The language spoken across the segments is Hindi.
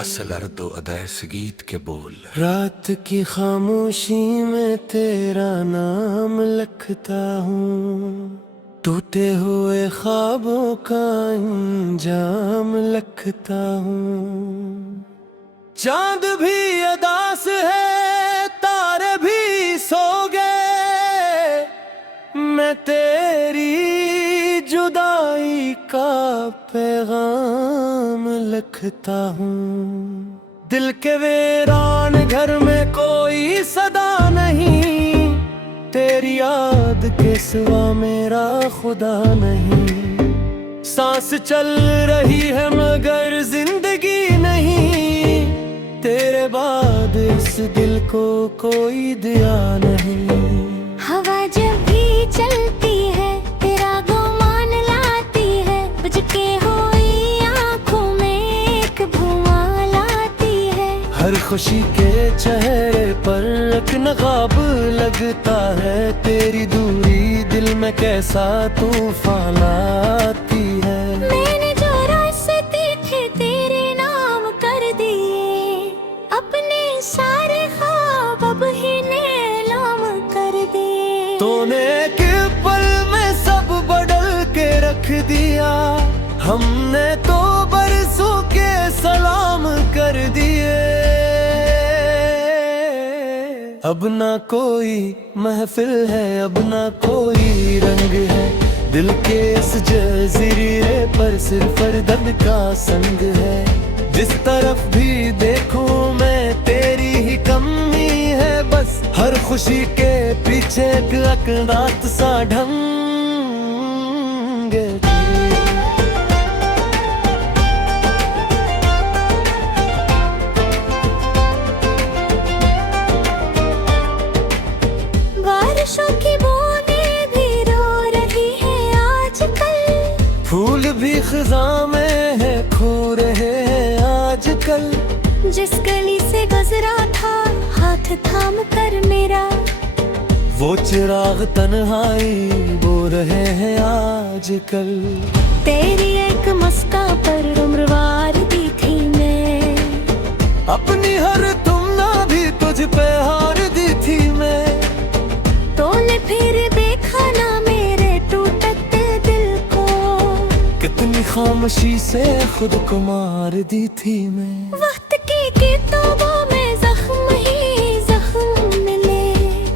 असल अर्दो अदैस गीत के बोल। रात की खामोशी में तेरा नाम लिखता हूँ, टूटे हुए ख्वाबों का अंजाम लिखता हूँ। चांद भी अदास है, तारे भी सो गए, मैं तेरी जुदाई का पैगाम लिखता हूँ। दिल के वीरान घर में कोई सदा नहीं, तेरी याद के सिवा मेरा खुदा नहीं। सांस चल रही है मगर जिंदगी नहीं, तेरे बाद इस दिल को कोई दिया नहीं। हवा जब भी चलती है तेरा गुमान लाती है, बुझ के हुई आँखों में एक धुआं लाती है। हर खुशी के चेहरे पर एक नकाब लगता है, तेरी दूरी दिल में कैसा तूफान लाती है। मैंने जो रास्ते थे तेरे नाम कर दिए, अपने सारे ख्वाब अब ही नीलाम कर दिए। तूने एक पल में सब बदल के रख दिया, हमने तो बरसों के सलाम कर दिए। अब ना कोई महफिल है, अब ना कोई रंग है, दिल के इस जजीरे पर सिर्फ दर्द का संग है। जिस तरफ भी देखूं मैं तेरी ही कमी है, बस हर खुशी के पीछे एक अकदात सा ढंग है। बारिशों की बूंदें भी रो रही है आजकल, फूल भी खिज़ां में है खो रहे हैं आजकल। जिस गली से गुजरा था हाथ थाम कर मेरा, वो चिराग तन्हाई बो रहे हैं आजकल। तेरी एक मुस्कान पर उम्रवार दी थी मैं, अपनी हर तुमना भी तुझ पे हार दी थी मैं। तूने फिर देखा ना मेरे टूटते दिल को, कितनी खामोशी से खुद को मार दी थी मैं। वक्त की किताबों में जख्म ही जख्म मिले,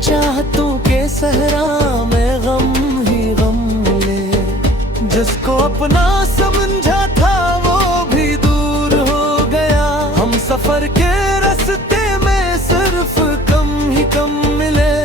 चाहतों के सहरा में गम ही गम मिले। जिसको अपना समझा था वो भी दूर हो गया, हम सफर के रास्ते में सिर्फ कम ही कम मिले।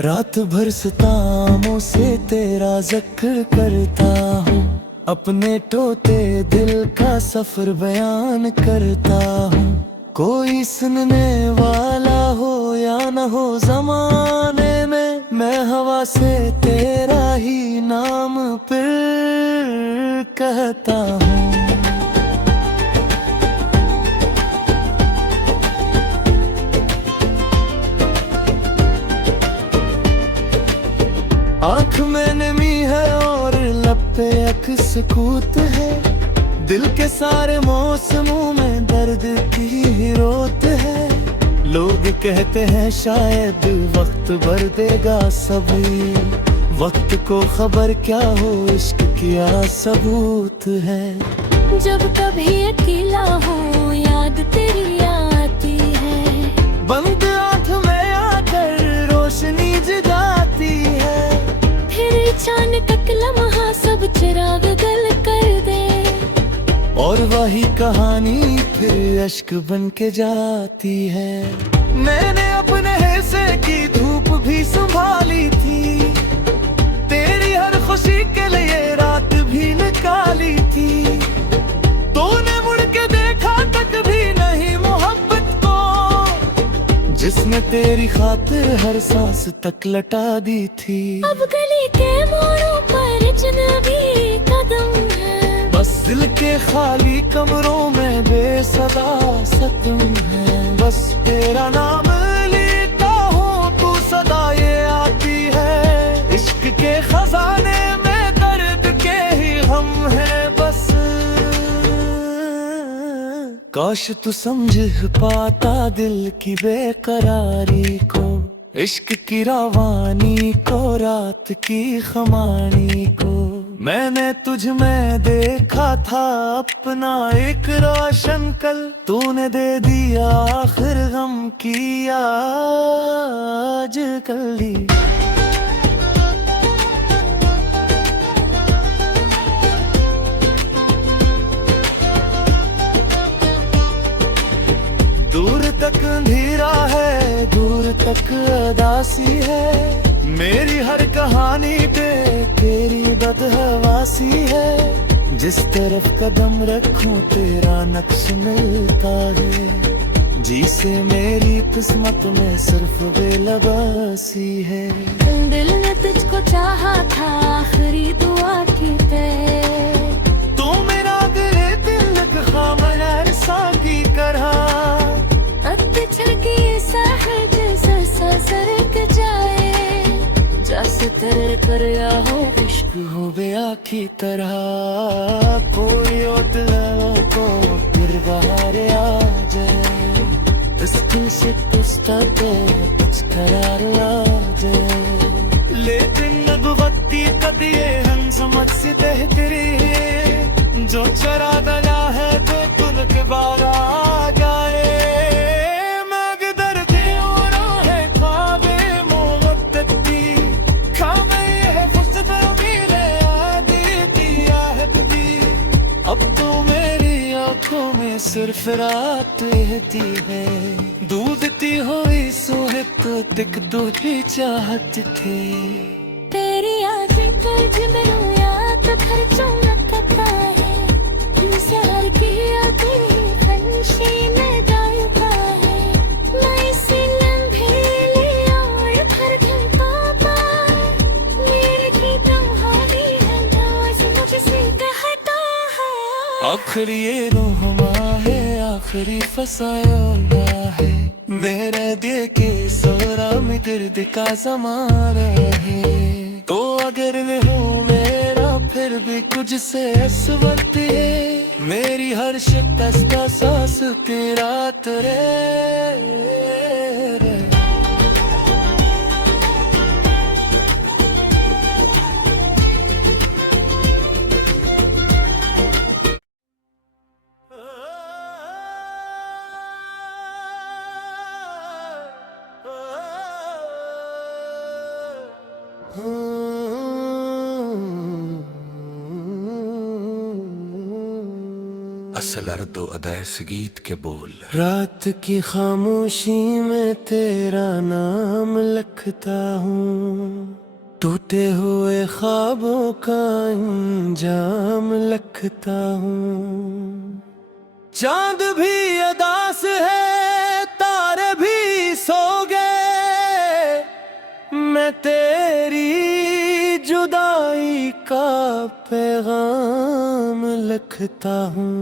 रात भर सितारों से तेरा जिक्र करता हूँ, अपने टूटे दिल का सफर बयान करता हूँ। कोई सुनने वाला हो या न हो जमाने में, मैं हवा से तेरा ही नाम फिर कहता हूँ। आँख में नमी है और लब पे एक सुकूत है, दिल के सारे मौसमों में दर्द की ही रोत है। लोग कहते हैं शायद वक्त भर देगा सभी, वक्त को खबर क्या हो इश्क किया सबूत है। जब कभी अकेला हो याद तेरी आती है, बंद आँख में आकर रोशनी जगाती है। फिर अचानक एक लम्हा सब चिराग गल कर दे, और वही कहानी फिर अश्क बन के जाती है। मैंने अपने हिस्से की धूप भी संभाली थी, तेरी हर खुशी के लिए रात भी निकाली थी। तूने मुड़ के देखा तक भी नहीं मोहब्बत को, जिसने तेरी खातिर हर सांस तक लटा दी थी। अब गली के मोड़ों पर अजनबी कदम है, बस दिल के खाली कमरों में बेसदा सतम है। बस तेरा नाम लेता हूँ तू सदा ये आती है, इश्क के खजाने में दर्द के ही हम हैं बस। काश तू समझ पाता दिल की बेकरारी को, इश्क की रवानी को, रात की खमानी को। मैंने तुझ में देखा था अपना एक रोशन कल, तूने दे दिया आखिर गम की आज कली। दूर तक अंधेरा है, दूर तक अदासी है, मेरी हर कहानी पे तेरी बदहवासी है। जिस तरफ कदम रखूं तेरा नक्श मिलता है, जी से मेरी किस्मत में सिर्फ बेलबासी है। दिल ने तुझको चाहा था आखिरी दुआ की पे, तू मेरा दिल खाम सा की करहा, जैसे तेरे करया हो इश्क हो गया की तरह। कोई दिलों को फिर बाहर आ जाए, इस दिल से पुछता तो कुछ करार ला जाए। लेकिन अब वक्ती कदिए हम समझ से तेरी, जो चरा गया है तो तुल के बार आ जाए। सिर्फ रात रहती है, दूधती हुई सोहत तिक दूधी चाहत थे। तेरी आँखें कर्ज में रोया तो खर्चों लगता है, तुमसे हर किया तेरी खंशी में डालता है। मैं इसी लम्हे लिया और भर घंटा पार, मेरे की तुम्हारी है नाज़ मुझसे कहता है। आखिरी ये रूहमा है, आखिरी फसाया है, मेरे दिल के सोरा में दर्द का ज़माना है। तो अगर मैं हूँ मेरा फिर भी कुछ से असवत है, मेरी हर शिकस्त का सांस तेरा तेरे। असल अर्दो अदैस गीत के बोल। रात की खामोशी में तेरा नाम लिखता हूँ, टूटे हुए ख्वाबों का अंजाम लिखता हूँ। चांद भी अदास है, तारे भी सो गए, मैं तेरी जुदाई का पैगाम लिखता हूँ।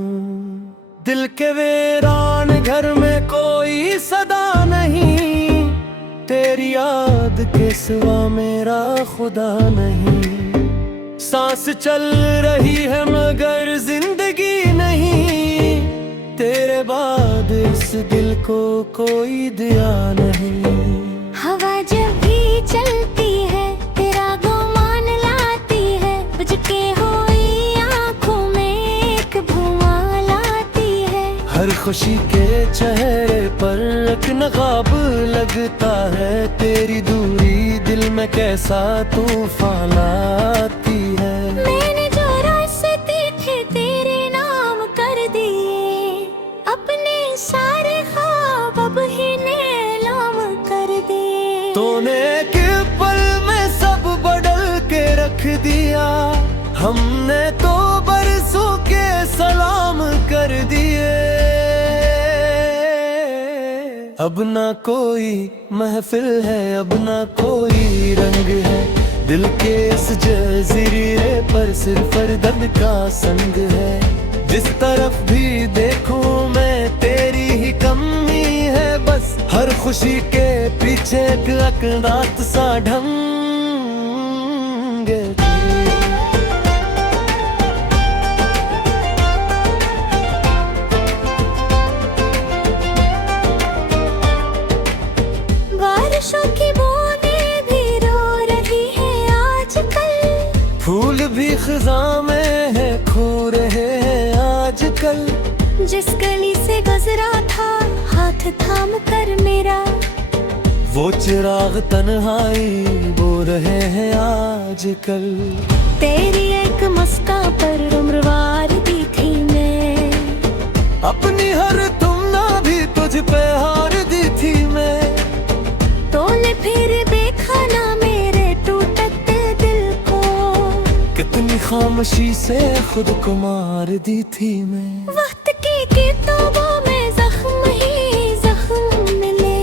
दिल के वीरान घर में कोई सदा नहीं, तेरी याद के सिवा मेरा खुदा नहीं। सांस चल रही है मगर जिंदगी नहीं, तेरे बाद इस दिल को कोई दिया नहीं। हवा जब भी चलती है तेरा गुमान लाती है, बुझ के हुई आँखों में एक धुआं लाती है। हर खुशी के चेहरे पर एक नकाब लगता है, तेरी दूरी दिल में कैसा तूफान लाती है। मैंने जो रास्ते थे तेरे नाम कर दिए, अपने सारे ख्वाब अब ही नीलाम कर दिए। तूने एक पल में सब बदल के रख दिया, हमने तो बरसों के सलाम कर दिए। अब ना कोई महफिल है, अब ना कोई रंग है, दिल के इस जजीरे पर सिर्फ दर्द का संग है। जिस तरफ भी देखूं मैं तेरी ही कमी है, बस हर खुशी के पीछे एक अकनात सा ढंग है। कल। जिस गली से गुजरा था हाथ थाम कर मेरा, वो चिराग तन्हाई वो रहे हैं आजकल। तेरी एक मुस्कान पर उम्रवार दी थी मैं, अपनी हर तुमना भी तुझ पे हार दी थी मैं। तोने फिर देखा ना मेरे टूटते दिल को, कितनी खामोशी से खुद को मार दी थी मैं। वक्त की किताबों में जख्म ही जख्म मिले,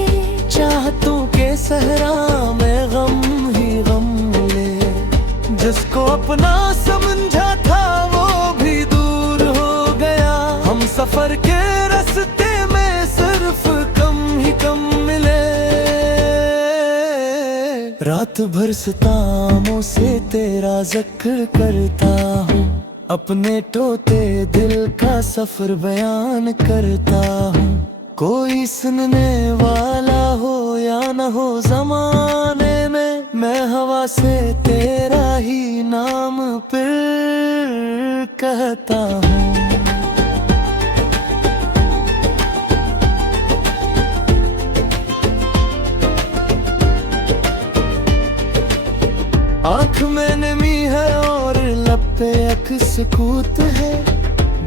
चाहतों के सहरा में गम ही गम मिले। जिसको अपना समझा था वो भी दूर हो गया, हम सफर के रास्ते में सिर्फ कम ही कम मिले। रात भर सितारों से तेरा जिक्र करता हूँ, अपने टोटे दिल का सफर बयान करता हूँ। कोई सुनने वाला हो या न हो जमाने में, मैं हवा से तेरा ही नाम फिर कहता हूँ। आँख में नमी है और लब पे एक सुकूत है,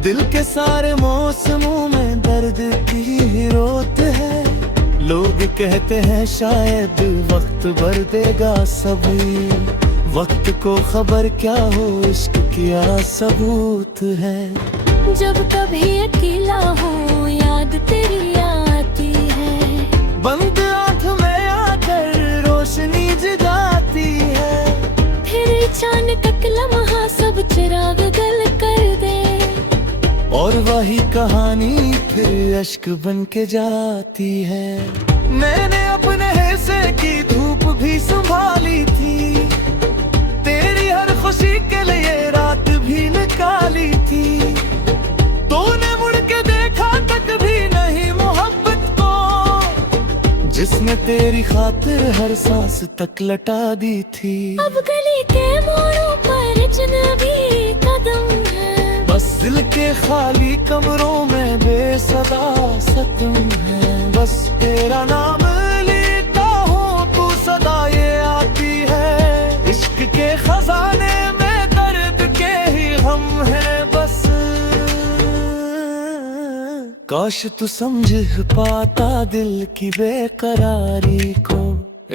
दिल के सारे मौसमों में दर्द की ही रोत है। लोग कहते हैं शायद वक्त भर देगा सभी, वक्त को खबर क्या हो इश्क किया सबूत है। जब कभी अकेला हूँ याद तेरी आती है, बंद आँख में आकर रोशनी जगाती है। फिर अचानक एक लम्हा सब चिराग गल कर दे, और वही कहानी फिर अश्क बन के जाती है। मैंने अपने हिस्से की धूप भी संभाली थी, तेरी हर खुशी के लिए रात भी निकाली थी। तूने मुड़ के देखा तक भी नहीं मोहब्बत को, जिसने तेरी खातिर हर सांस तक लटा दी थी। अब गली के मोड़ों पर अजनबी कदम है, बस दिल के खाली कमरों में बेसदा सतम है। बस तेरा नाम लेता हूँ तू सदा ये आती है, इश्क के खजाने में दर्द के ही हम है बस। काश तू समझ पाता दिल की बेकरारी को,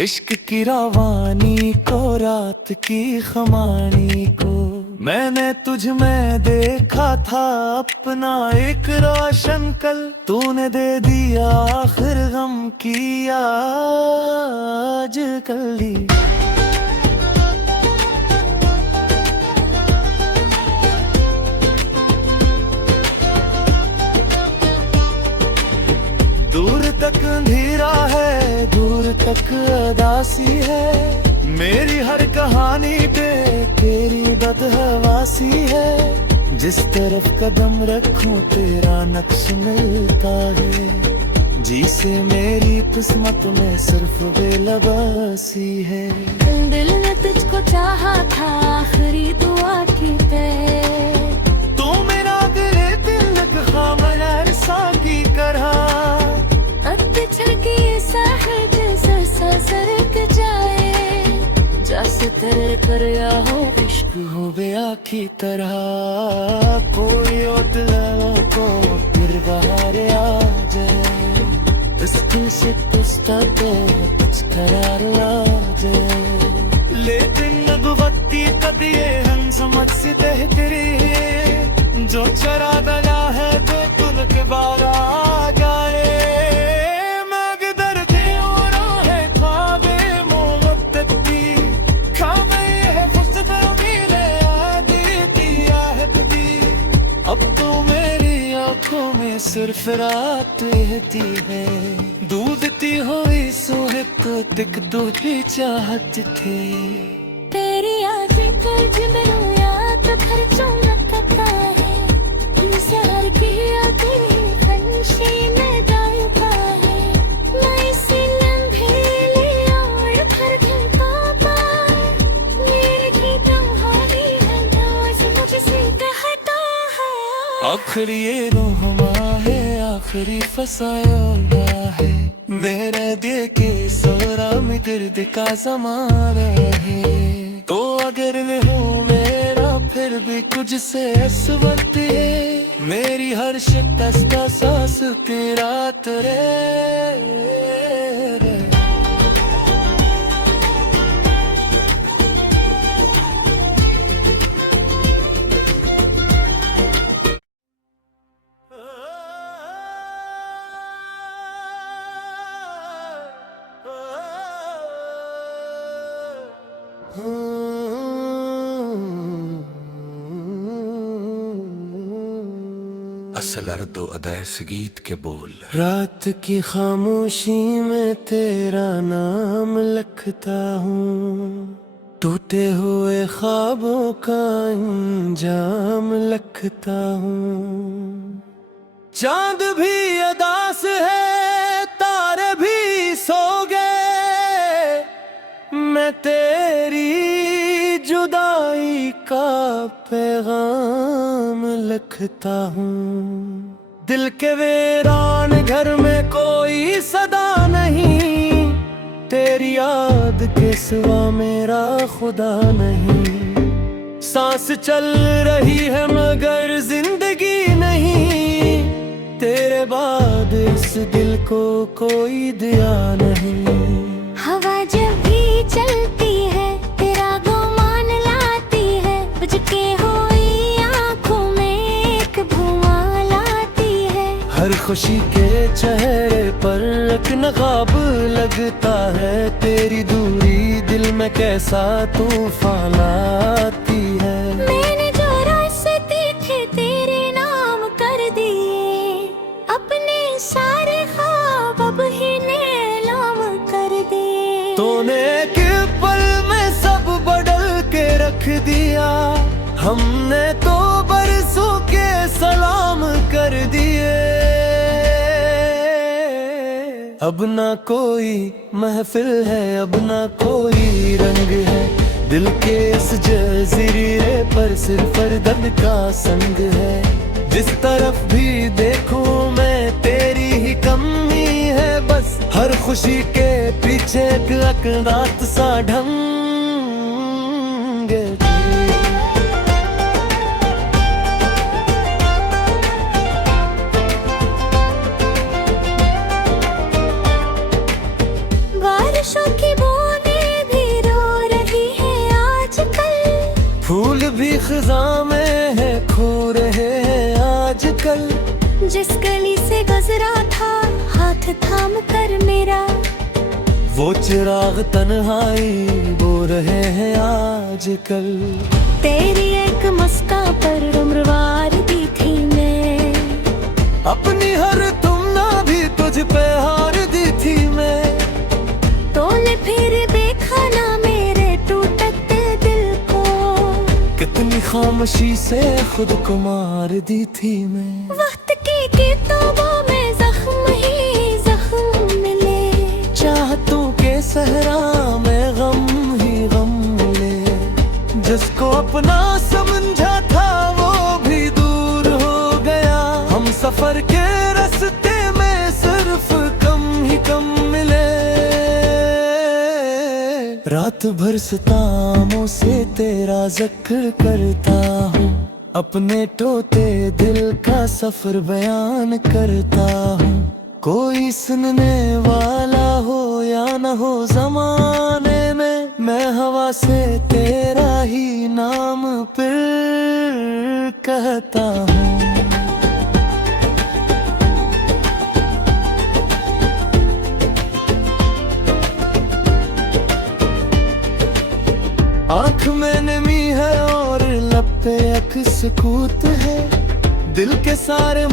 इश्क की रवानी को, रात की खमानी को। मैंने तुझ में देखा था अपना एक रोशन कल, तूने दे दिया आखिर गम की आज कली। दूर तक अंधेरा है, दूर तक उदासी है, मेरी हर कहानी पे तेरी बदहवासी है। जिस तरफ कदम रखूं तेरा नक्श मिलता है, जी से मेरी किस्मत में सिर्फ बेलबासी है। दिल ने तुझको चाहा था आखिरी दुआ की पे, तू मेरा दिल खामन अरसा की करहा। सरक जाए जैसे तेरे करया हो इश्क हो गया की तरह। कोई और दिलों को फिर बाहर आ जाए, इस दिल से पूछता तो कुछ करार ला जाए। लेकिन नबुवत्ती कदिए हम समझ से तेरी, जो चरा गया है तो तुल के बारा जाए। अब तो मेरी आंखों में सिर्फ रात रहती है, दूधती हुई सोहब को तिक दो भी चाहत थे। तेरी आँखें कर्ज में याद भर चमकता है, इंसान की तेरी फंशी में डालता है। मैं इसी लम्हे लिया और भर कर पापा, मेरे की तुम्हारी है नाज मुझसे कहता है। आँख आखिरी ये रोहमा है, आखिरी फसाया है मेरे दिल के सोरा में दर्द का ज़माना है। तो अगर हो मेरा फिर भी कुछ से असवत है, मेरी हर शिकस्त का सांस तेरा तेरे असल अर्दो अदा इस गीत के बोल। रात की खामोशी में तेरा नाम लिखता हूँ, टूटे हुए ख्वाबों का अंजाम लिखता हूँ। चांद भी अदास है, तारे भी सो गए, मैं तेरी जुदाई का पैगाम लिखता हूँ। दिल के वीरान घर में कोई सदा नहीं, तेरी याद के सिवा मेरा खुदा नहीं। सांस चल रही है मगर जिंदगी नहीं, तेरे बाद इस दिल को कोई दिया नहीं। हवा जब भी चलती है तेरा गुमान लाती है, बुझ के हुई आँखों में एक धुआं लाती है। हर खुशी के चेहरे पर एक नकाब लगता है, तेरी दूरी दिल में कैसा तूफान लाती है। मैंने जो रास्ते थे तेरे नाम कर दिए, अपने सारे ख्वाब अब ही नीलाम कर दिए। तूने एक पल में सब बदल के रख दिया, हमने तो बरसों के सलाम कर दिए। अब ना कोई महफिल है, अब ना कोई रंग है, दिल के इस जजीरे पर सिर्फ दर्द का संग है। जिस तरफ भी देखूं मैं तेरी ही कमी है, बस हर खुशी के पीछे एक अकनात सा ढंग है। बारिशों की बूंदें भी रो रही है आजकल, फूल भी खिज़ां में है खो रहे हैं आजकल। जिस गली से गुजरा था हाथ थाम कर मेरा, वो चिराग तन्हाई बो रहे हैं आजकल। तेरी एक मस्का पर उम्रवार दी थी मैं, अपनी हर तुमना भी तुझ पे हार दी थी मैं। तूने फिर देखा ना मेरे टूटते दिल को, कितनी खामोशी से खुद को मार दी थी मैं। वक्त की किताबों में जख्म ही जख्म मिले, चाहतों के सहरा में गम ही गम मिले। जिसको अपना समझा था वो भी दूर हो गया, हम सफर के रास्ते में सिर्फ कम ही कम मिले। रात भर सितारों से तेरा जिक्र करता हूँ, अपने टोटे दिल का सफर बयान करता हूँ। कोई सुनने वाला हो या न हो जमाने में, मैं हवा से तेरा ही नाम फिर कहता हूँ। आँख में नमी है और लब पे एक सुकूत है, दिल के सारे